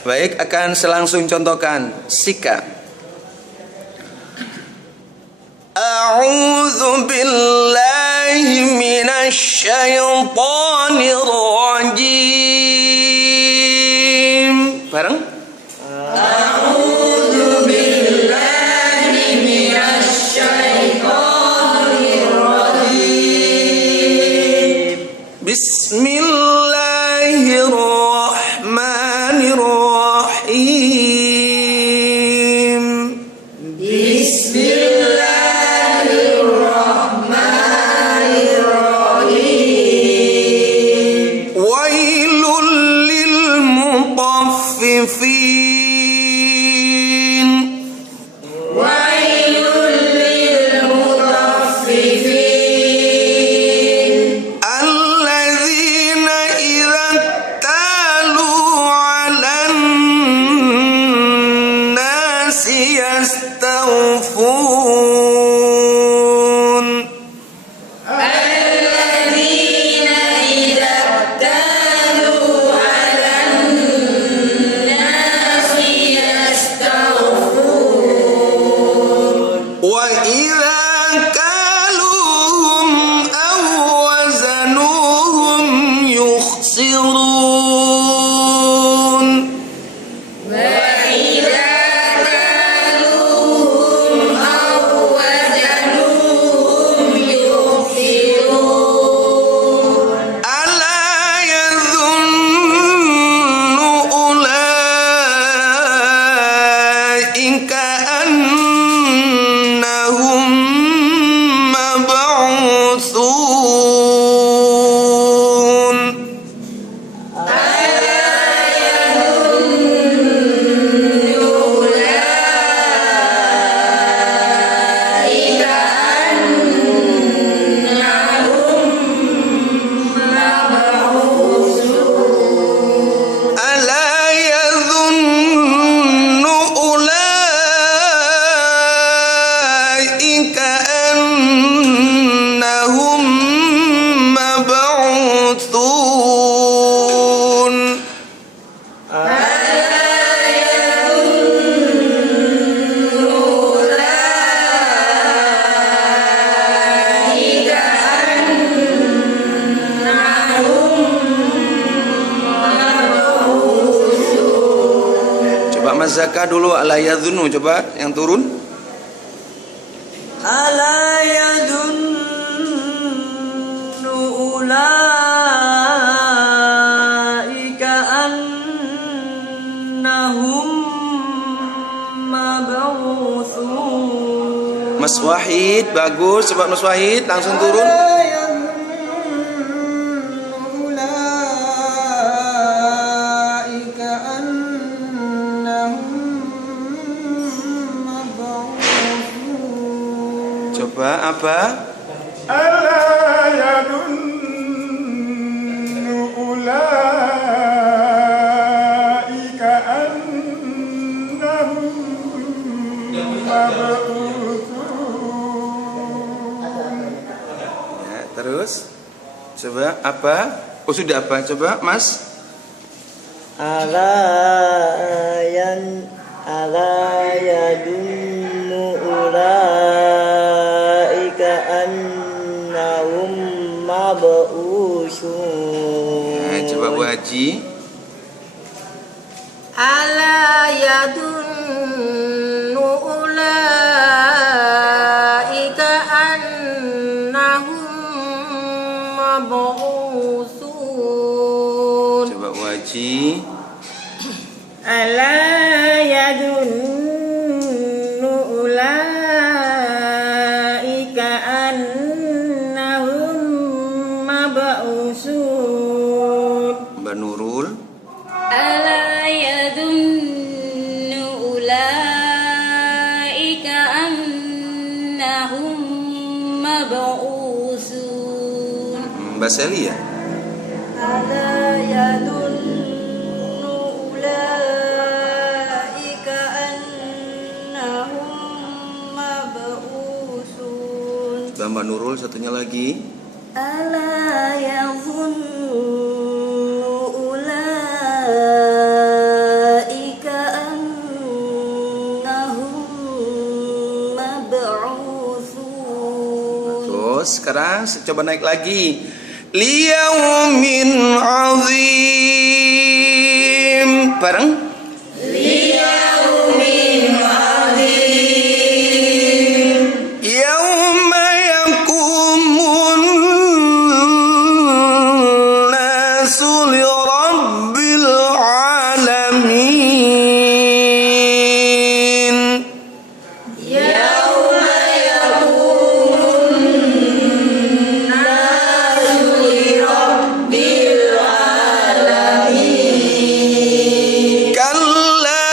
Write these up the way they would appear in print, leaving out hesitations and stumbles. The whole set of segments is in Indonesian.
Baik, akan selangsung contohkan sika. A'udzu billahi minasy syaithanir rajim. Bareng? A'udzu billahi minasy syaithanir rajim. Bismillahirrahmanirrahim. Bismillahirrahmanirrahim. Wailul lil mutaffifin. Wailul lil mutaffifin. Alladzina idza talu 'alan nasi yastawfun. Alladzina idza talu 'alan nasi yastawfun. Wa idza kaluhum aw wazanuhum yukhsirun. Wa idza kaluhum aw wazanuhum yukhsirun. Ala yadhunnu ulaika annahum mab'utsun. Ala yadhunnu ulaika annahum mab'utsun. Coba Mas Zaka dulu, ala yadhunnu, coba yang turun. Ala yadunnu ulaika annahum mab'utsun. Mas Wahid, bagus. Coba Mas Wahid langsung turun. Ala yadunnu ulaika annahum mab'utsun. Coba apa? Ala yadunnu ulaika annahum mab'utsun. Ya, terus coba apa? Oh sudah apa? Coba Mas. Ala yadunnu ulaika annahum mab'utsun. Nah, coba Bu Haji. Ala yadunnu ulaika annahum mab'utsun. Coba Bu Haji. Ala yadunnu ulaika annahum mab'utsun. Mbak Nurul. Ala yadunnu ulaika annahum mab'utsun. Mbak Seli ya? Ala yadunnu ulaika annahum mab'utsun. Mbak Nurul satunya lagi. Ala yadunnu ulaika Sekarang coba naik lagi. Liyaumin azim. Bareng. liyaumin azim Yauma yakumun nasu li rabbil alamin. yauma yakumun nasu li rabbil alamin Kalla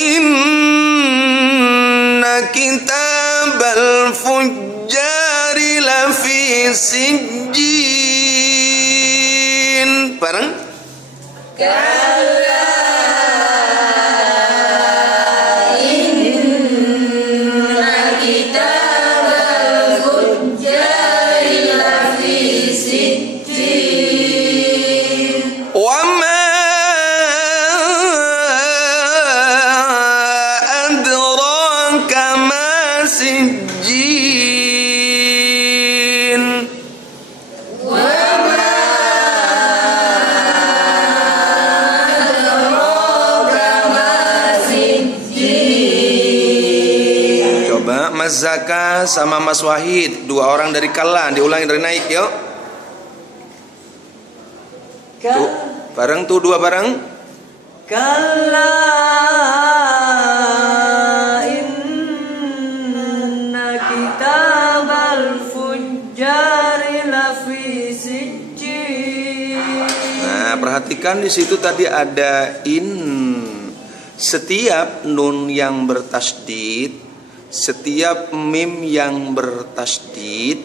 inna kitabal fujjari lafi sijjin. Bareng. kalla inna kitabal fujjari lafi sijjin Wa ma adraka ma sijjin. Coba Mas Zaka sama Mas Wahid, dua orang dari Kalla, diulangi dari naik yuk. Tuh, bareng tuh dua bareng. kalla inna kitabal fujjari lafi sijjin Nah, perhatikan di situ tadi ada in. Setiap nun yang bertasydid, setiap mim yang bertasydid,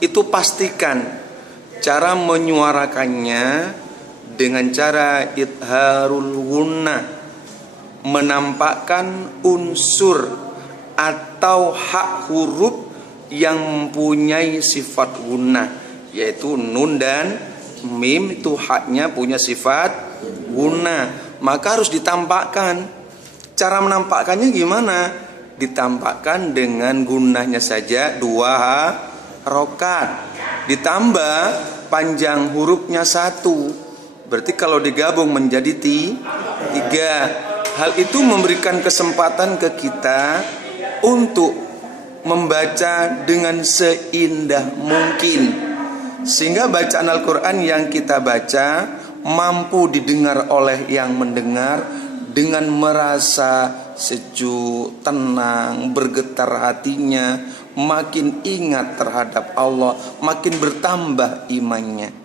itu pastikan cara menyuarakannya dengan cara idharul gunnah, menampakkan unsur atau hak huruf yang mempunyai sifat gunnah, yaitu nun dan mim itu haknya punya sifat gunnah, maka harus ditampakkan. Cara menampakkannya gimana? Ditampakkan dengan gunnahnya saja 2 harokat, ditambah panjang hurufnya 1. Berarti kalau digabung menjadi 3. Hal itu memberikan kesempatan ke kita untuk membaca dengan seindah mungkin, sehingga bacaan Al-Quran yang kita baca mampu didengar oleh yang mendengar dengan merasa sejuk, tenang, bergetar hatinya, makin ingat terhadap Allah, makin bertambah imannya.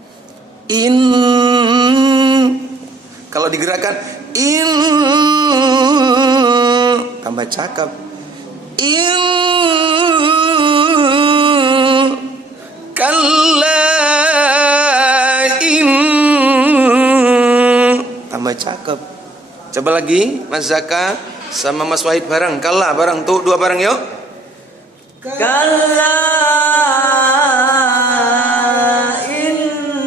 Kalau digerakkan tambah cakep. Kalla tambah cakep. Coba lagi Mas Zaka sama Mas Wahid bareng. Kalla bareng tuh, dua bareng yuk. kalla inna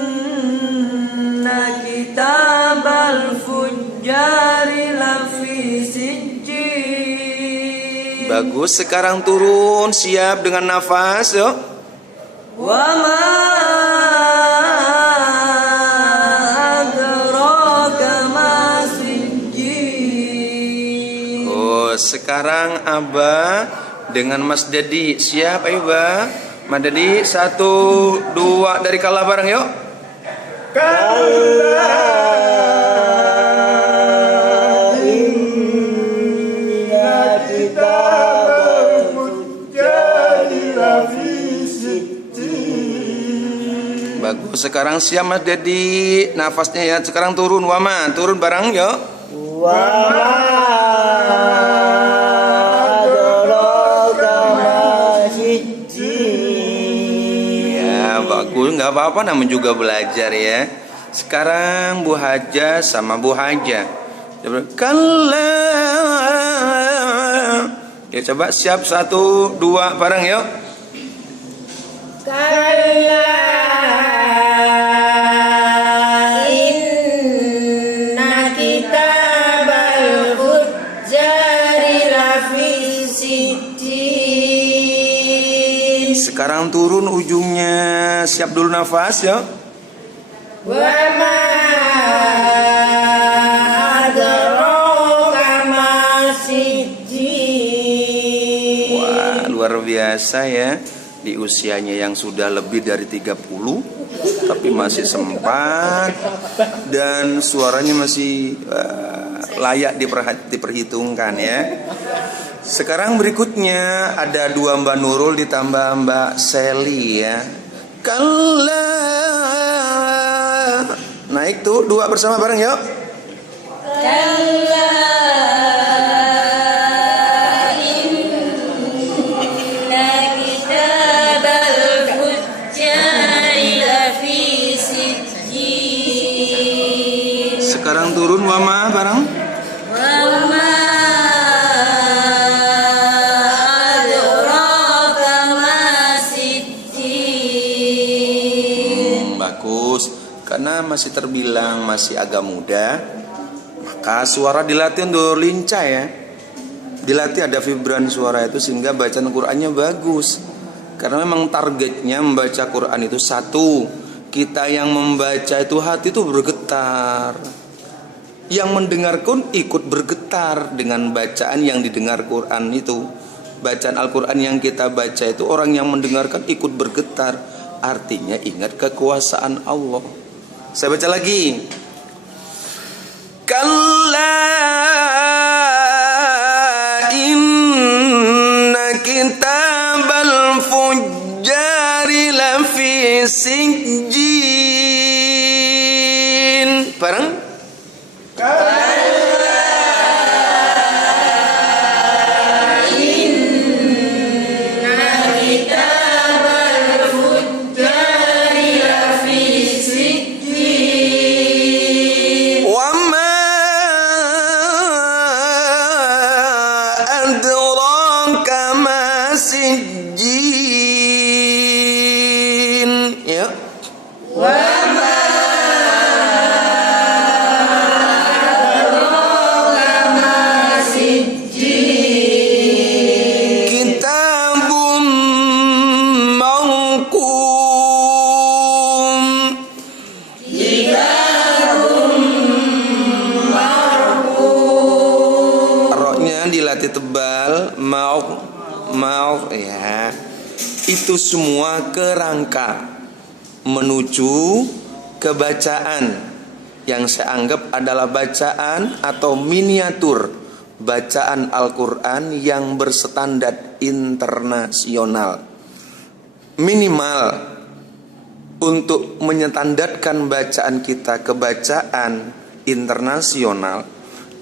kitabal fujjari lafi sijjin Bagus, sekarang turun, siap dengan nafas yuk. wa ma adraka ma sijjin Sekarang Abah dengan Mas Dedi siap, ayo Bah. Mas Dedi 1, 2 dari Kalla bareng yuk. Kalla inna kitabal fujjari lafi sijjin Bagus, sekarang siap Mas Dedi. Nafasnya ya, sekarang turun. Wama, turun bareng yuk. Ya, bagus, nggak apa-apa, namun juga belajar ya. Sekarang Bu Haja sama Bu Haja. Kalla. Ya coba siap 1, 2 bareng yuk. Kalla inna kitabal fujjari lafi sijjin Sekarang turun ujungnya. Siap dulu nafas ya. Wa ma adraka ma sijjin. Wah, luar biasa ya. Di usianya yang sudah lebih dari 30 tapi masih sempat dan suaranya masih layak diperhitungkan ya. Sekarang berikutnya ada 2 Mbak Nurul ditambah Mbak Seli ya. Kalla. Naik tuh 2 bersama bareng yuk. Kalla inna kitabal fujjari lafi sijjin. Sekarang turun wama bareng. Wa ma adraka ma sijjin. Bagus. Karena masih terbilang masih agak muda, maka suara dilatih untuk lincah ya. Dilatih ada vibran suara itu sehingga bacaan Qur'annya bagus. Karena memang targetnya membaca Qur'an itu satu, kita yang membaca itu hati itu bergetar. Yang mendengar pun ikut bergetar dengan bacaan yang didengar Qur'an itu. Bacaan Al-Qur'an yang kita baca itu orang yang mendengarkan ikut bergetar. Artinya ingat kekuasaan Allah. Saya baca lagi. Kalla inna kitabal fujjari lafi sijjin. Bareng. Sijjin ya. Kitabun mawqum. Roknya dilatih tebal. Mau ya. Itu semua kerangka menuju kebacaan yang saya anggap adalah bacaan atau miniatur bacaan Al-Quran yang berstandar internasional. Minimal untuk menyetandarkan bacaan kita ke bacaan internasional,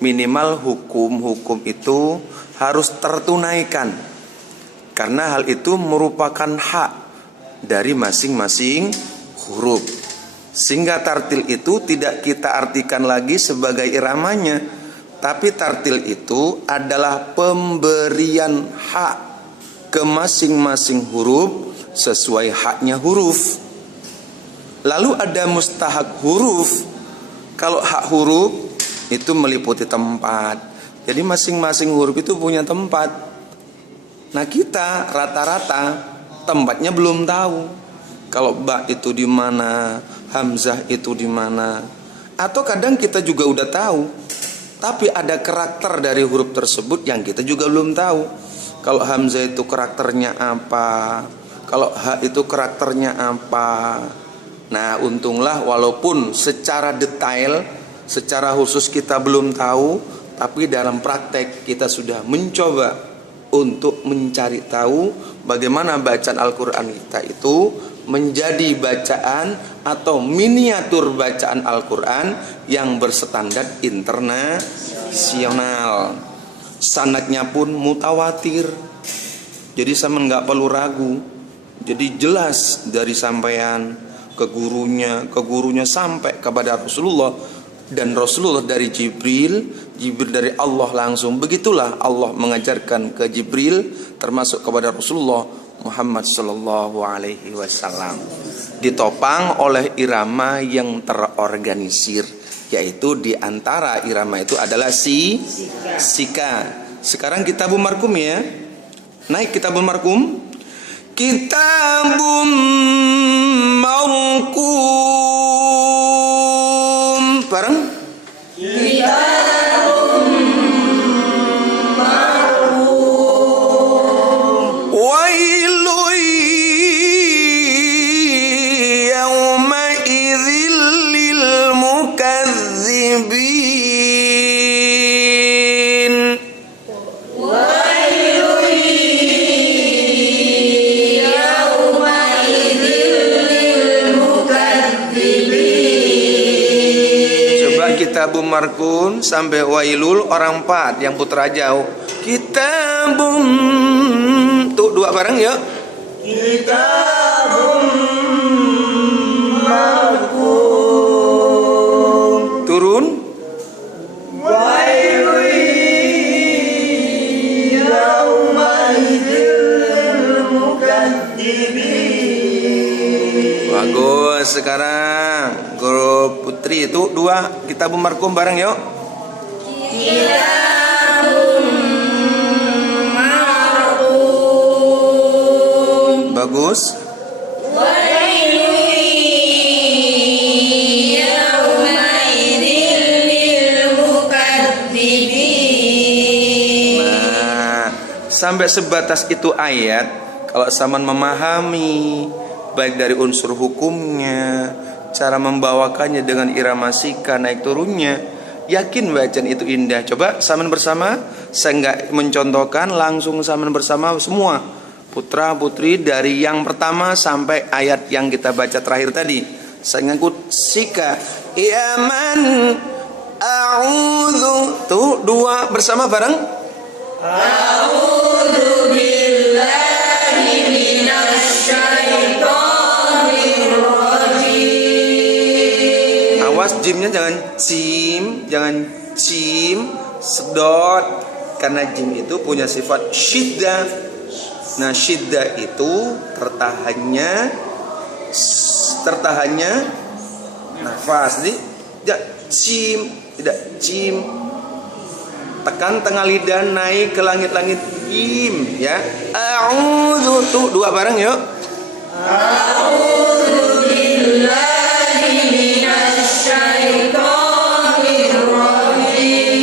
minimal hukum-hukum itu harus tertunaikan. Karena hal itu merupakan hak dari masing-masing huruf. Sehingga tartil itu tidak kita artikan lagi sebagai iramanya, tapi tartil itu adalah pemberian hak ke masing-masing huruf sesuai haknya huruf. Lalu ada mustahak huruf. Kalau hak huruf itu meliputi tempat. Jadi masing-masing huruf itu punya tempat. Nah kita rata-rata tempatnya belum tahu. Kalau ba itu di mana, hamzah itu di mana. Atau kadang kita juga udah tahu, tapi ada karakter dari huruf tersebut yang kita juga belum tahu. Kalau hamzah itu karakternya apa, kalau ha itu karakternya apa. Nah untunglah walaupun secara detail, secara khusus kita belum tahu, tapi dalam praktek kita sudah mencoba untuk mencari tahu bagaimana bacaan Al-Quran kita itu menjadi bacaan atau miniatur bacaan Al-Quran yang berstandar internasional. Sanadnya pun mutawatir. Jadi sama nggak perlu ragu. Jadi jelas dari sampaian ke gurunya sampai kepada Rasulullah. Dan Rasulullah dari Jibril dari Allah langsung. Begitulah Allah mengajarkan ke Jibril termasuk kepada Rasulullah Muhammad sallallahu alaihi wasallam. Ditopang oleh irama yang terorganisir, yaitu di antara irama itu adalah sika. Sekarang kitabul markum ya. Naik kitabul markum. kitabum marqum. Bareng. Wailun yawma idzil lil mukadzibin. Coba kitabum marqun sampai wailul orang 4 yang putra jauh. Kitabum tuh 2 bareng yuk. Kitabum marqum. Turun. Wailun yawma idzil lil mukadzibin. Bagus. Sekarang guru putri itu 2 kitabum marqum bareng yuk. Bagus. Nah, sampai sebatas itu ayat. Kalau saman memahami baik dari unsur hukumnya, cara membawakannya dengan irama sika naik turunnya, yakin bacaan itu indah. Coba saman bersama. Saya nggak mencontohkan, langsung saman bersama semua putra putri dari yang pertama sampai ayat yang kita baca terakhir tadi. Saya ngikut sika. Yaman a'udzu. Tuh 2 bersama bareng. A'udzu billahi minasyaitonir rajim. Awas jimnya jangan cim, sedot. Karena jim itu punya sifat syiddah. Nah, syiddah itu tertahannya nafas. Jadi tidak cim. Tekan tengah lidah naik ke langit-langit jim ya. A'udzu tuh 2 bareng yuk. A'udzu billahi minasyaitonir rajim.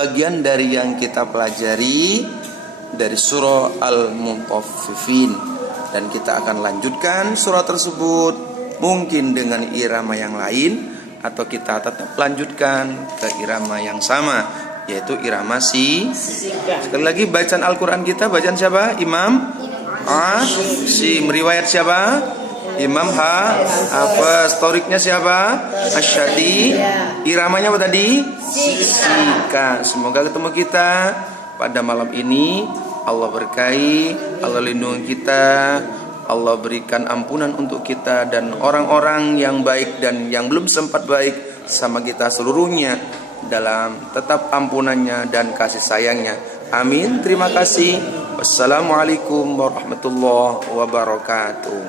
sebagian dari yang kita pelajari dari surah Al-Mutaffifin. Dan kita akan lanjutkan surah tersebut mungkin dengan irama yang lain, atau kita tetap lanjutkan ke irama yang sama, yaitu irama si. Sekali lagi, bacaan Al-Quran kita bacaan siapa? Imam Asim. Riwayat siapa? Imam Hafiz. Toriknya siapa? Asyadi. Iramanya apa tadi? Sika. Semoga ketemu kita pada malam ini. Allah berkahi, Allah lindungi kita, Allah berikan ampunan untuk kita dan orang-orang yang baik dan yang belum sempat baik sama kita seluruhnya dalam tetap ampunannya dan kasih sayangnya. Amin. Terima kasih. Wassalamualaikum warahmatullahi wabarakatuh.